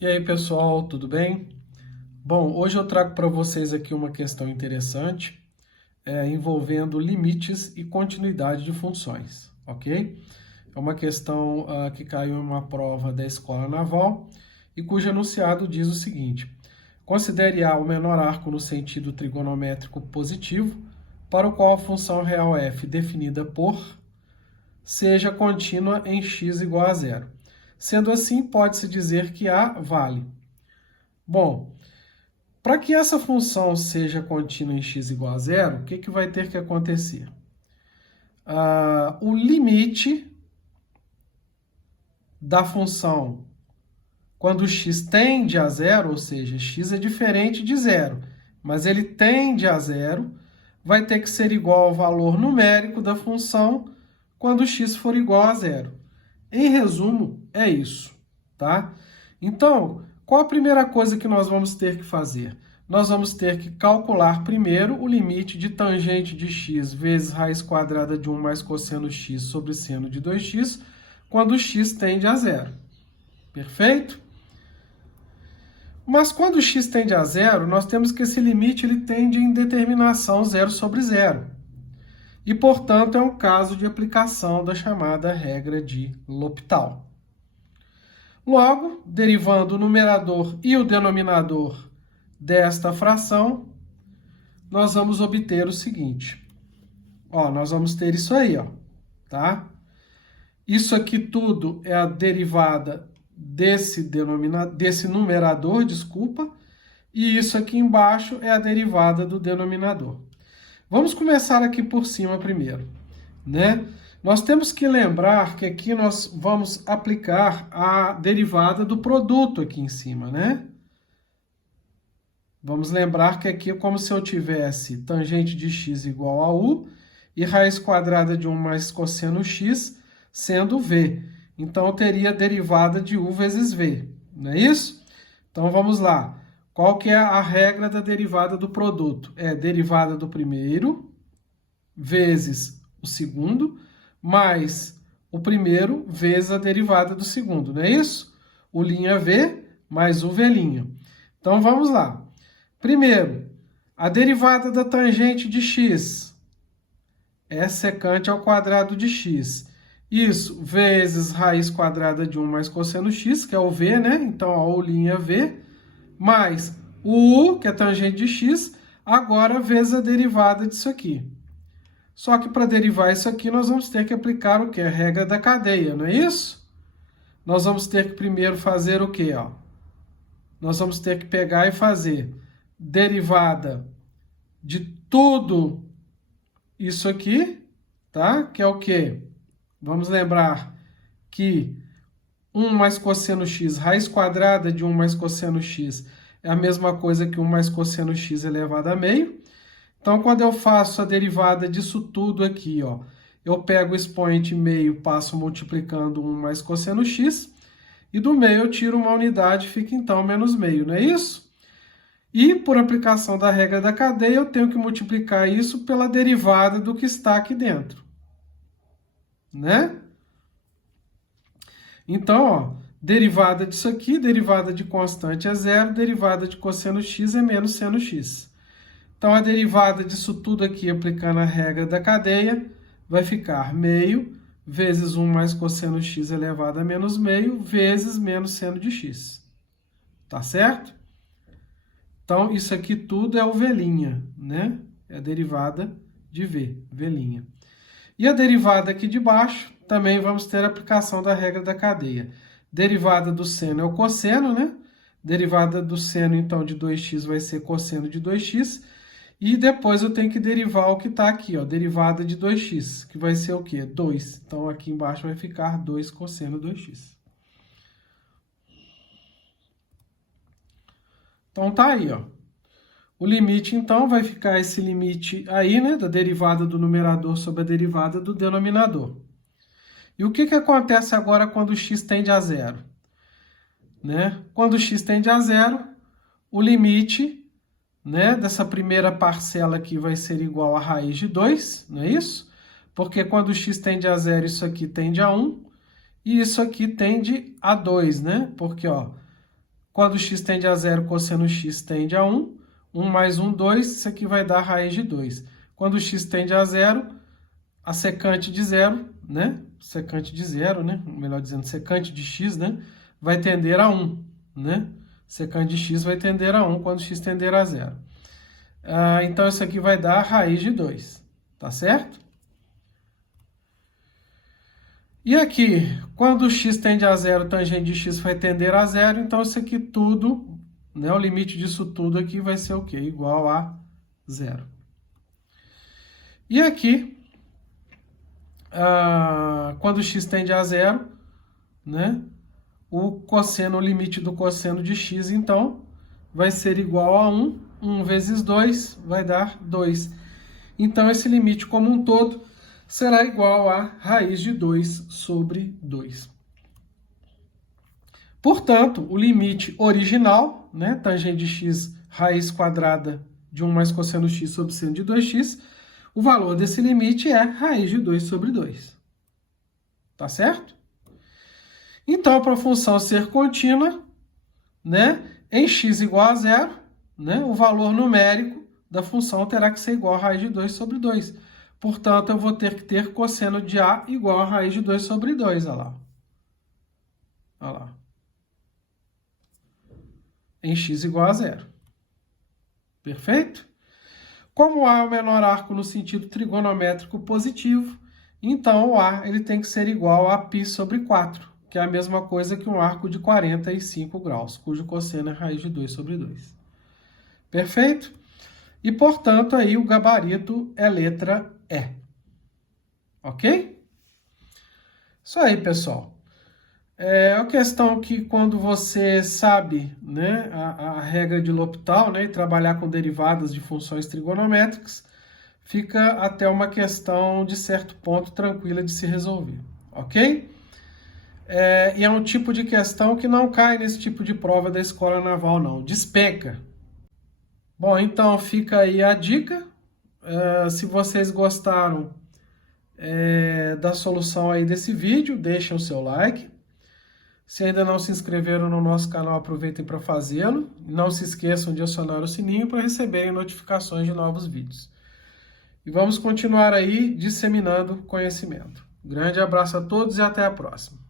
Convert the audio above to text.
E aí, pessoal, tudo bem? Bom, hoje eu trago para vocês aqui uma questão interessante, envolvendo limites e continuidade de funções, ok? É uma questão que caiu em uma prova da Escola Naval e cujo enunciado diz o seguinte: considere A o menor arco no sentido trigonométrico positivo, para o qual a função real f definida por seja contínua em x igual a zero. Sendo assim, pode-se dizer que A vale. Bom, para que essa função seja contínua em x igual a zero, o que vai ter que acontecer? O limite da função quando x tende a zero, ou seja, x é diferente de zero, mas ele tende a zero, vai ter que ser igual ao valor numérico da função quando x for igual a zero. Em resumo, é isso, tá? Então, qual a primeira coisa que nós vamos ter que fazer? Nós vamos ter que calcular primeiro o limite de tangente de x vezes raiz quadrada de 1 mais cosseno x sobre seno de 2x, quando x tende a zero. Perfeito? Mas quando x tende a zero, nós temos que esse limite ele tende em determinação zero sobre zero. E, portanto, é um caso de aplicação da chamada regra de L'Hopital. Logo, derivando o numerador e o denominador desta fração, nós vamos obter o seguinte. Nós vamos ter isso aí, tá? Isso aqui tudo é a derivada desse numerador, e isso aqui embaixo é a derivada do denominador. Vamos começar aqui por cima primeiro, né? Nós temos que lembrar que aqui nós vamos aplicar a derivada do produto aqui em cima, né? Vamos lembrar que aqui é como se eu tivesse tangente de x igual a u e raiz quadrada de 1 mais cosseno x sendo v. Então, eu teria a derivada de u vezes v, não é isso? Então, vamos lá. Qual que é a regra da derivada do produto? É derivada do primeiro vezes o segundo, mais o primeiro vezes a derivada do segundo, não é isso? O linha v mais o v'. Então, vamos lá. Primeiro, a derivada da tangente de x é secante ao quadrado de x. Isso vezes raiz quadrada de 1 mais cosseno x, que é o v, né? Então, o linha v, mais o u, que é tangente de x, agora vezes a derivada disso aqui. Só que para derivar isso aqui, nós vamos ter que aplicar o quê? A regra da cadeia, não é isso? Nós vamos ter que primeiro fazer o quê? Nós vamos ter que pegar e fazer derivada de tudo isso aqui, tá? Que é o quê? Vamos lembrar que 1 mais cosseno x, raiz quadrada de 1 mais cosseno x, é a mesma coisa que 1 mais cosseno x elevado a meio. Então, quando eu faço a derivada disso tudo aqui, eu pego o expoente meio, passo multiplicando 1 mais cosseno x, e do meio eu tiro uma unidade, fica então menos meio, não é isso? E, por aplicação da regra da cadeia, eu tenho que multiplicar isso pela derivada do que está aqui dentro, né? Então, derivada disso aqui, derivada de constante é zero, derivada de cosseno x é menos seno x. Então, a derivada disso tudo aqui, aplicando a regra da cadeia, vai ficar meio vezes 1 mais cosseno x elevado a menos meio, vezes menos seno de x. Tá certo? Então, isso aqui tudo é o v', né? É a derivada de v'. E a derivada aqui de baixo, também vamos ter a aplicação da regra da cadeia. Derivada do seno é o cosseno, né? Derivada do seno, então, de 2x vai ser cosseno de 2x. E depois eu tenho que derivar o que está aqui, derivada de 2x, que vai ser o quê? 2. Então, aqui embaixo vai ficar 2 cosseno 2x. Então, tá aí, O limite, então, vai ficar esse limite aí, né, da derivada do numerador sobre a derivada do denominador. E o que acontece agora quando x tende a zero? Né? Quando x tende a zero, o limite, né, dessa primeira parcela aqui vai ser igual a raiz de 2, não é isso? Porque quando x tende a zero, isso aqui tende a 1, e isso aqui tende a 2, né? Porque, Quando x tende a 0, cosseno x tende a 1. 1 mais 1, 2. Isso aqui vai dar raiz de 2. Quando x tende a 0, a secante de 0, né? Secante de 0, né? Melhor dizendo, secante de x, né? Vai tender a 1, né? Secante de x vai tender a 1 quando x tender a 0. Então, isso aqui vai dar raiz de 2, tá certo? E aqui, quando x tende a 0, tangente de x vai tender a 0, então isso aqui tudo, né, o limite disso tudo aqui vai ser o quê? Igual a 0. E aqui, quando x tende a 0, né, o limite do cosseno de x, então, vai ser igual a 1. 1 vezes 2 vai dar 2. Então, esse limite como um todo será igual a raiz de 2 sobre 2. Portanto, o limite original, né, tangente de x, raiz quadrada de 1 mais cosseno x sobre seno de 2x, o valor desse limite é raiz de 2 sobre 2. Tá certo? Então, para a função ser contínua, né, em x igual a 0, né, o valor numérico da função terá que ser igual a raiz de 2 sobre 2. Portanto, eu vou ter que ter cosseno de A igual a raiz de 2 sobre 2. Olha lá. Olha lá. Em x igual a 0. Perfeito? Como A é o menor arco no sentido trigonométrico positivo, então o A ele tem que ser igual a π sobre 4, que é a mesma coisa que um arco de 45 graus, cujo cosseno é raiz de 2 sobre 2. Perfeito? E, portanto, aí o gabarito é letra E. Ok? Isso aí, pessoal. É uma questão que quando você sabe, né, a regra de L'Hopital, né, e trabalhar com derivadas de funções trigonométricas, fica até uma questão, de certo ponto, tranquila de se resolver. Ok? E é um tipo de questão que não cai nesse tipo de prova da escola naval, não. Despenca. Bom, então fica aí a dica. Se vocês gostaram da solução aí desse vídeo, deixem o seu like. Se ainda não se inscreveram no nosso canal, aproveitem para fazê-lo. Não se esqueçam de acionar o sininho para receberem notificações de novos vídeos. E vamos continuar aí disseminando conhecimento. Grande abraço a todos e até a próxima.